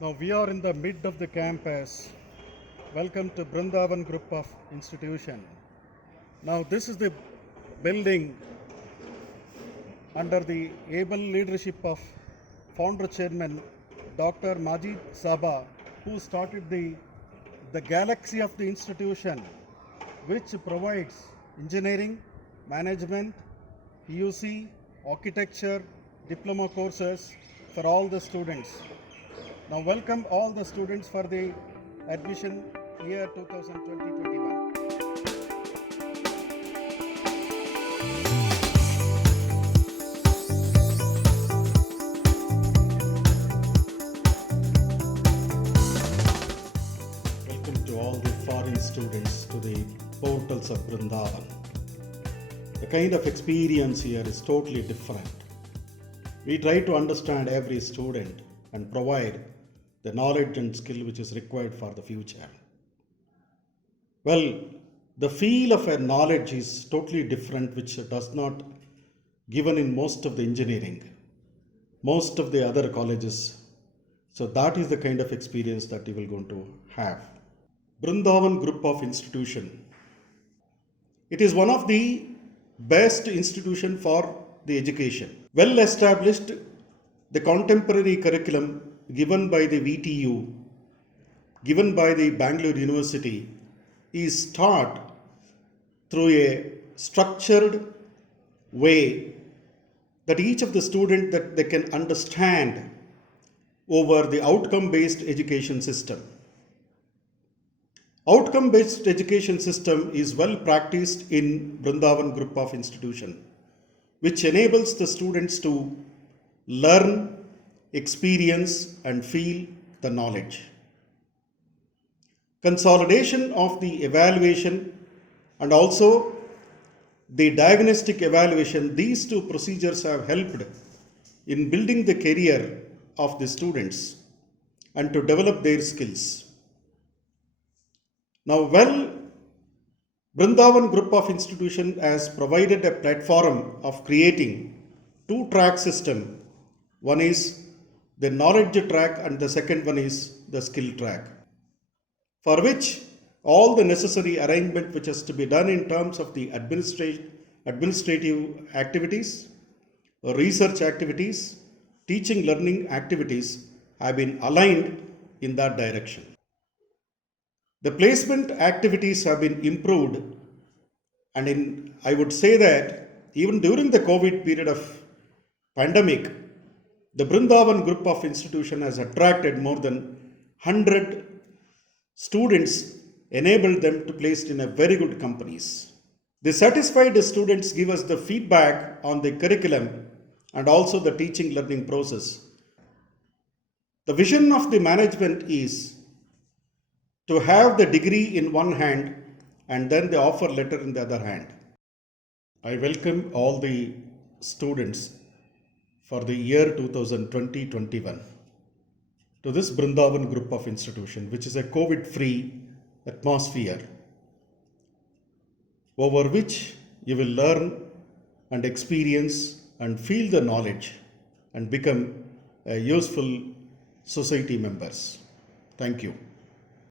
Now we are in the mid of the campus. Welcome to Brindavan Group of Institution. Now this is the building under the able leadership of founder chairman Dr. Majid Saba, who started the galaxy of the institution, which provides engineering, management, PUC, architecture, diploma courses for all the students. Now welcome all the students for the admission year 2020-21. Welcome to all the foreign students to the portals of Brindavan. The kind of experience here is totally different. We try to understand every student and provide the knowledge and skill which is required for the future. Well, the feel of a knowledge is totally different, which does not given in most of the engineering, most of the other colleges. So that is the kind of experience that you will going to have. Brindavan Group of Institution. It is one of the best institution for the education. Well established, the contemporary curriculum given by the VTU, given by the Bangalore University, is taught through a structured way that each of the student that they can understand over the outcome-based education system. Outcome-based education system is well practiced in Brindavan Group of Institution, which enables the students to learn, experience and feel the knowledge. Consolidation of the evaluation and also the diagnostic evaluation, these two procedures have helped in building the career of the students and to develop their skills. Now, Brindavan Group of Institution has provided a platform of creating two-track system. One is the knowledge track and the second one is the skill track, for which all the necessary arrangement which has to be done in terms of the administrative activities, research activities, teaching learning activities have been aligned in that direction. The placement activities have been improved, and I would say that even during the COVID period of pandemic, the Brindavan Group of Institution has attracted more than 100 students, enabled them to place in a very good companies. The satisfied students give us the feedback on the curriculum and also the teaching learning process. The vision of the management is to have the degree in one hand and then the offer letter in the other hand. I welcome all the students for the year 2020-21 to this Brindavan Group of Institution, which is a COVID-free atmosphere over which you will learn and experience and feel the knowledge and become a useful society members. Thank you.